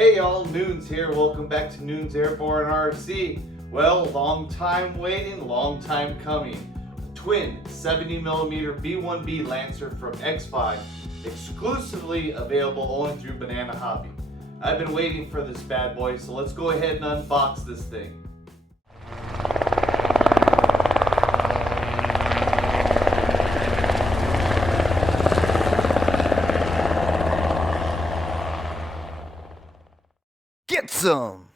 Hey y'all, Noons here. Welcome back to Noons Airborne RC. Well, long time waiting, long time coming. Twin 70mm B1-B Lancer from Xfly, exclusively available only through Banana Hobby. I've been waiting for this bad boy, so let's go ahead and unbox this thing. Get some!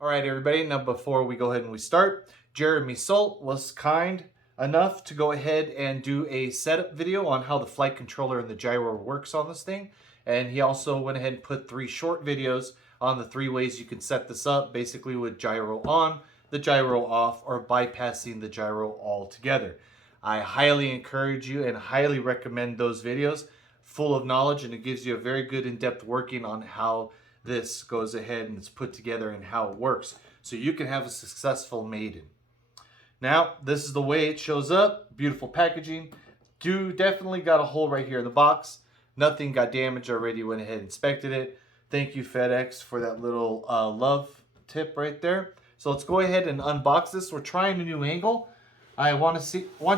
Alright everybody, now before we go ahead and we start, Jeremy Solt was kind enough to go ahead and do a setup video on how the flight controller and the gyro works on this thing. And he also went ahead and put 3 short videos on the 3 ways you can set this up, basically with gyro on, the gyro off, or bypassing the gyro altogether. I highly encourage you and highly recommend those videos, full of knowledge, and it gives you a very good in-depth working on how this goes ahead and it's put together and how it works, so you can have a successful maiden. Now, this is the way it shows up. Beautiful packaging. Definitely got a hole right here in the box. Nothing got damaged. Already went ahead and inspected it. Thank you, FedEx, for that little love tip right there. So let's go ahead and unbox this. We're trying a new angle. I want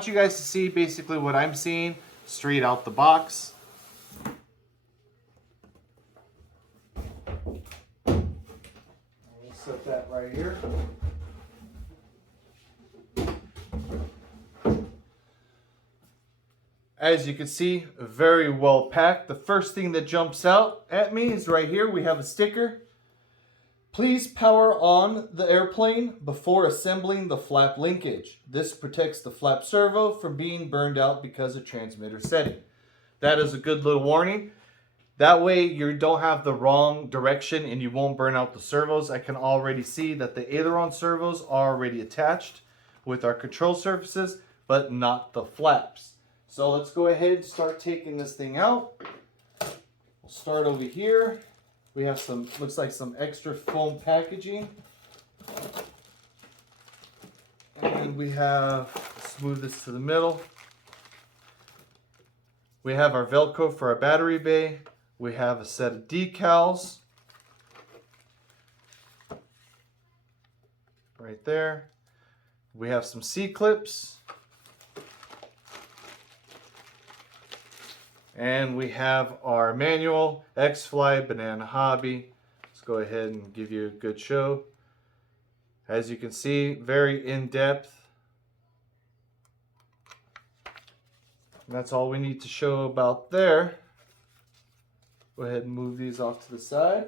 you guys to see basically what I'm seeing straight out the box. We'll set that right here. As you can see, very well packed. The first thing that jumps out at me is right here. We have a sticker. Please power on the airplane before assembling the flap linkage. This protects the flap servo from being burned out because of transmitter setting. That is a good little warning. That way you don't have the wrong direction and you won't burn out the servos. I can already see that the aileron servos are already attached with our control surfaces, but not the flaps. So let's go ahead and start taking this thing out. We'll start over here. We have some, looks like some extra foam packaging. And we have, let's move this to the middle. We have our Velcro for our battery bay. We have a set of decals. Right there. We have some C-clips. And we have our manual, Xfly, Banana Hobby. Let's go ahead and give you a good show. As you can see, very in-depth. And that's all we need to show about there. Go ahead and move these off to the side.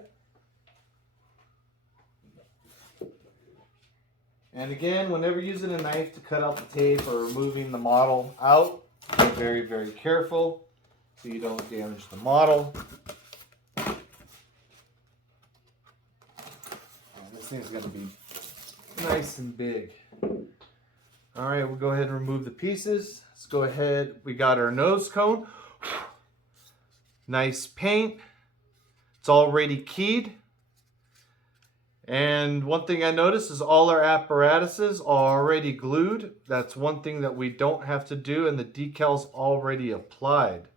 And again, whenever using a knife to cut out the tape or removing the model out, be very, very careful so you don't damage the model. And this thing's going to be nice and big. All right, we'll go ahead and remove the pieces. Let's go ahead. We got our nose cone. Nice paint. It's already keyed. And one thing I noticed is all our apparatuses are already glued. That's one thing that we don't have to do, and the decal's already applied.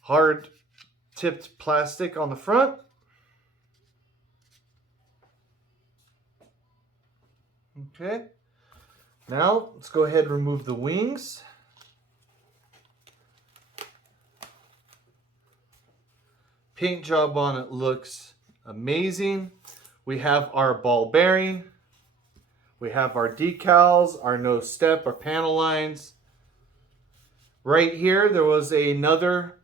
Hard tipped plastic on the front. Okay. Now let's go ahead and remove the wings. Paint job on it looks amazing. We have our ball bearing. We have our decals, our nose step, our panel lines. Right here, there was another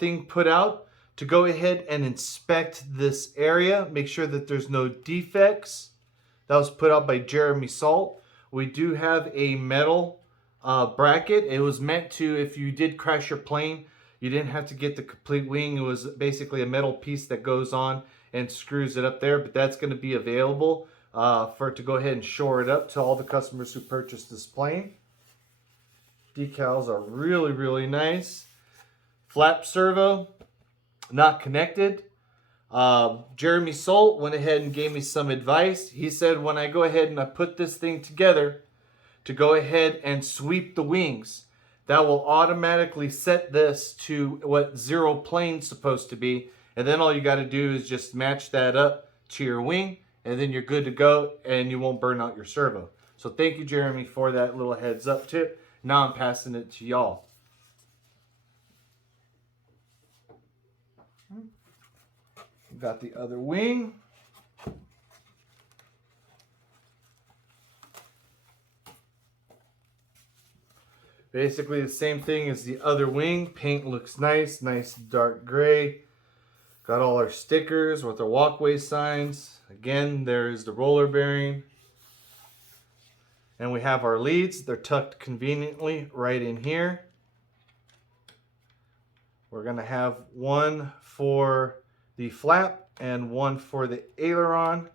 thing put out to go ahead and inspect this area. Make sure that there's no defects. That was put out by Jeremy Solt. We do have a metal bracket. It was meant to, if you did crash your plane, you didn't have to get the complete wing. It was basically a metal piece that goes on and screws it up there, but that's going to be available for it to go ahead and shore it up to all the customers who purchased this plane. Decals are really, really nice. Flap servo, not connected. Jeremy Solt went ahead and gave me some advice. He said when I go ahead and I put this thing together to go ahead and sweep the wings. that will automatically set this to what zero plane's supposed to be. And then all you got to do is just match that up to your wing, and then you're good to go, and you won't burn out your servo. So thank you, Jeremy, for that little heads up tip. Now I'm passing it to y'all. Got the other wing. Basically the same thing as the other wing. Paint looks nice, nice dark gray. Got all our stickers with our walkway signs. Again, there's the roller bearing. And we have our leads. They're tucked conveniently right in here. We're going to have one for the flap and one for the aileron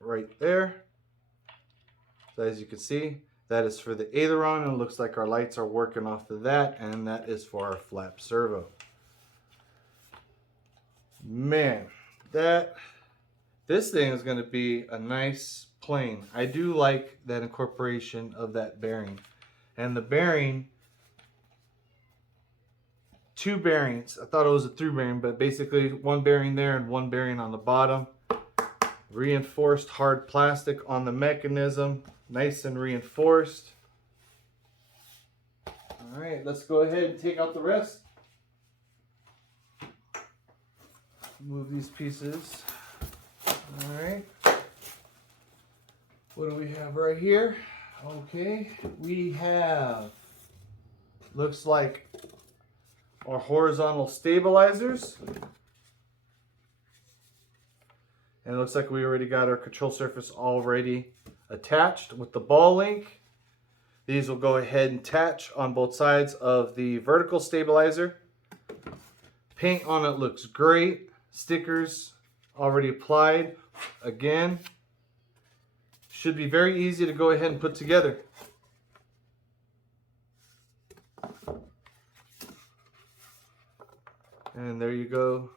right there. So as you can see, that is for the aileron, and it looks like our lights are working off of that, and that is for our flap servo. Man, this thing is going to be a nice plane. I do like that incorporation of that bearing. And the bearing, two bearings. I thought it was a through bearing, but basically one bearing there and one bearing on the bottom. Reinforced hard plastic on the mechanism, nice and reinforced. All right, let's go ahead and take out the rest. Move these pieces. All right. What do we have right here? Okay, we have, looks like our horizontal stabilizers. And it looks like we already got our control surface already attached with the ball link. These will go ahead and attach on both sides of the vertical stabilizer. Paint on it looks great. Stickers already applied. Again, should be very easy to go ahead and put together. And there you go.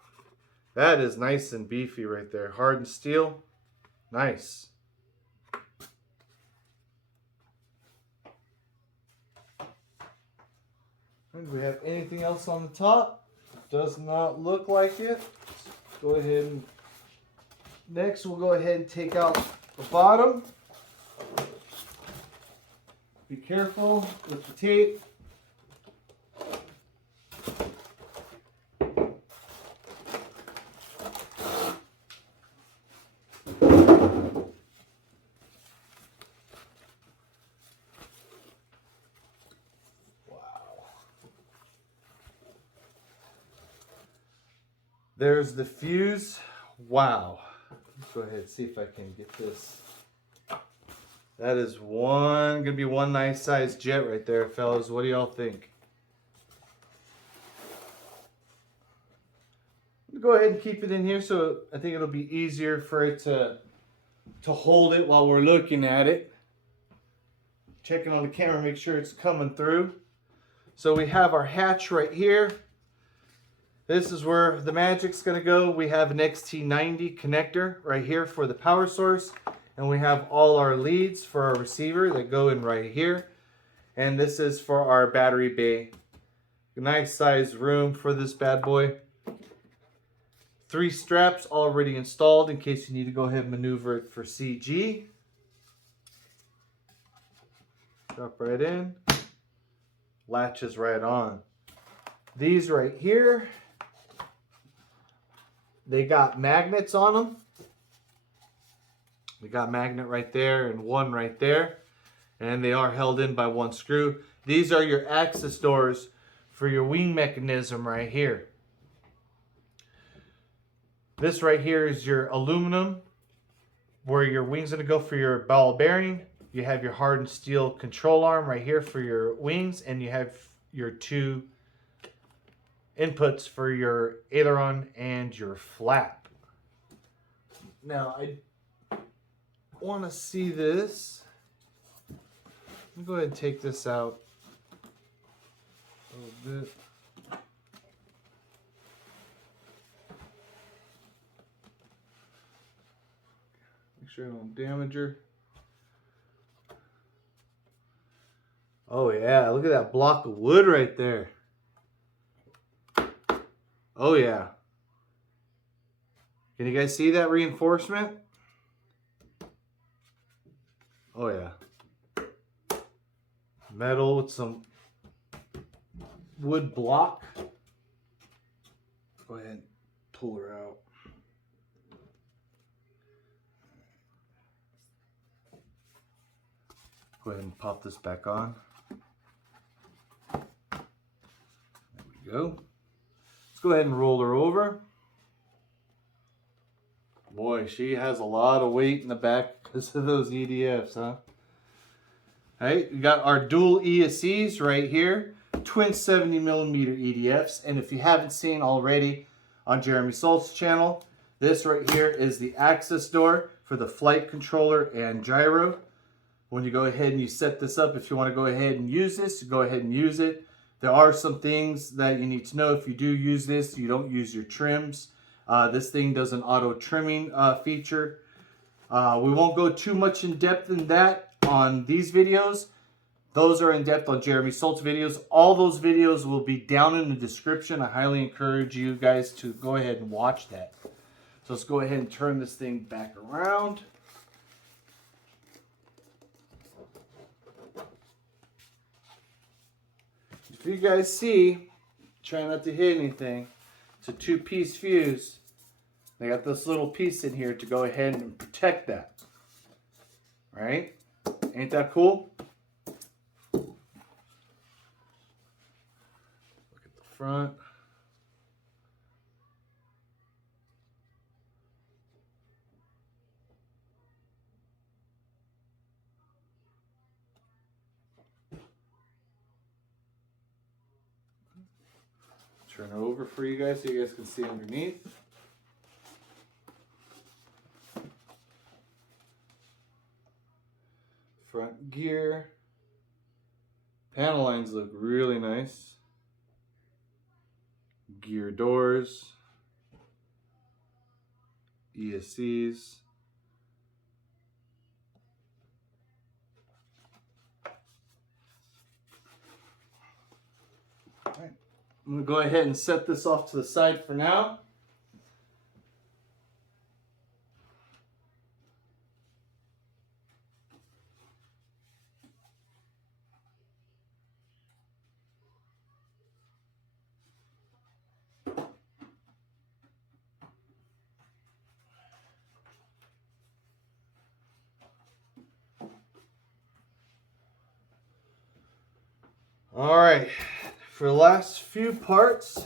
That is nice and beefy right there. Hardened steel. Nice. And do we have anything else on the top? Does not look like it. Let's go ahead and next we'll go ahead and take out the bottom. Be careful with the tape. There's the fuse. Wow. Let's go ahead and see if I can get this. That is gonna be one nice sized jet right there, fellas. What do y'all think? Go ahead and keep it in here, so I think it'll be easier for it to hold it while we're looking at it. Checking on the camera, make sure it's coming through. So we have our hatch right here. This is where the magic's gonna go. We have an XT90 connector right here for the power source. And we have all our leads for our receiver that go in right here. And this is for our battery bay. Nice size room for this bad boy. 3 straps already installed in case you need to go ahead and maneuver it for CG. Drop right in. Latches right on. These right here, they got magnets on them. We got magnet right there and one right there. And they are held in by one screw. These are your access doors for your wing mechanism right here. This right here is your aluminum, where your wing's gonna go for your ball bearing. You have your hardened steel control arm right here for your wings, and you have your 2 inputs for your aileron and your flap. Now I want to see this. Let me go ahead and take this out a little bit. Make sure I don't damage her. Oh yeah, look at that block of wood right there. Oh yeah. Can you guys see that reinforcement? Oh yeah. Metal with some wood block. Go ahead and pull her out. Go ahead and pop this back on. There we go. Let's go ahead and roll her over. Boy, she has a lot of weight in the back because of those EDFs, huh? All right, we got our dual ESCs right here, twin 70mm EDFs. And if you haven't seen already on Jeremy Solt's channel, this right here is the access door for the flight controller and gyro. When you go ahead and you set this up, if you want to go ahead and use this, go ahead and use it. There are some things that you need to know. If you do use this, you don't use your trims. This thing does an auto trimming feature. We won't go too much in depth in that on these videos. Those are in depth on Jeremy Solt's videos. All those videos will be down in the description. I highly encourage you guys to go ahead and watch that. So let's go ahead and turn this thing back around. If you guys see, try not to hit anything. It's a 2-piece fuse. They got this little piece in here to go ahead and protect that. Right? Ain't that cool? Look at the front. Turn it over for you guys so you guys can see underneath. Front gear. Panel lines look really nice. Gear doors. ESCs. All right. I'm going to go ahead and set this off to the side for now. All right, for the last few parts,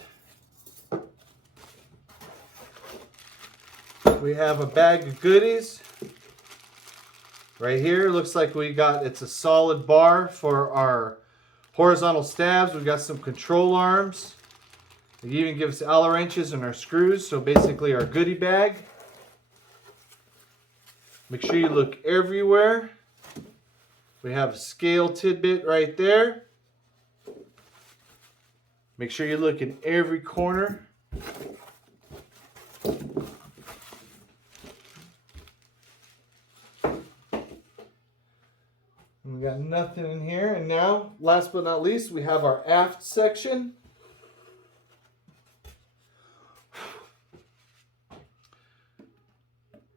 we have a bag of goodies. Right here, looks like it's a solid bar for our horizontal stabs. We got some control arms. They even give us Allen wrenches and our screws, so basically our goodie bag. Make sure you look everywhere. We have a scale tidbit right there. Make sure you look in every corner. We got nothing in here. And now, last but not least, we have our aft section.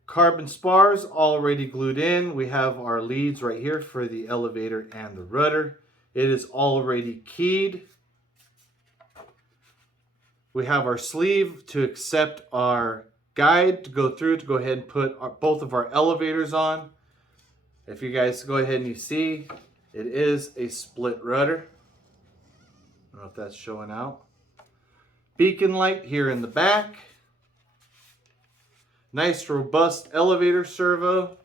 Carbon spars already glued in. We have our leads right here for the elevator and the rudder. It is already keyed. We have our sleeve to accept our guide to go through to go ahead and put both of our elevators on. If you guys go ahead and you see, it is a split rudder. I don't know if that's showing out. Beacon light here in the back. Nice robust elevator servo.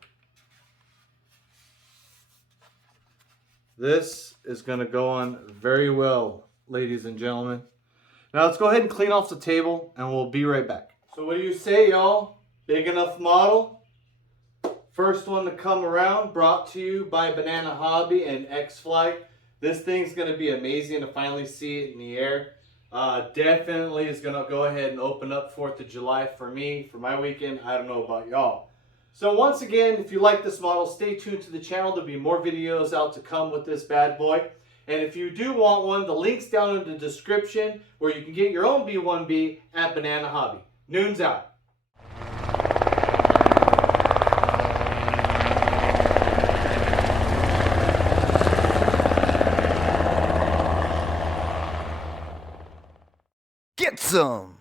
This is going to go on very well, ladies and gentlemen. Now let's go ahead and clean off the table and we'll be right back. So what do you say, y'all? Big enough model? First one to come around, brought to you by Banana Hobby and Xfly. This thing's going to be amazing to finally see it in the air. Definitely is going to go ahead and open up 4th of July for me, for my weekend. I don't know about y'all. So once again, if you like this model, stay tuned to the channel. There'll be more videos out to come with this bad boy. And if you do want one, the link's down in the description where you can get your own B1-B at Banana Hobby. Noon's out. Get some!